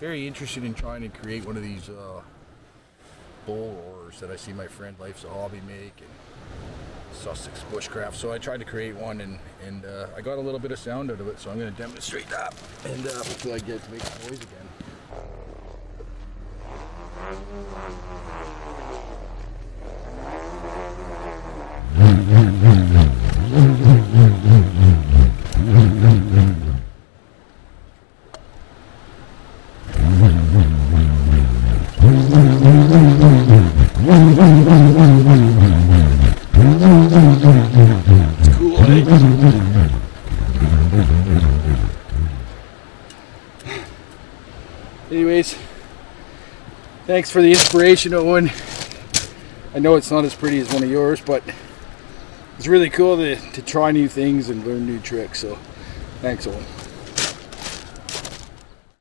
very interested in trying to create one of these bull roarers that I see my friend Life's a Hobby make and Sussex Bushcraft. So I tried to create one, and I got a little bit of sound out of it, so I'm going to demonstrate that, and hopefully I get it to make some noise again. It's cool, eh? Anyways, thanks for the inspiration, Owen. I know it's not as pretty as one of yours, but it's really cool to try new things and learn new tricks, so thanks, Owen.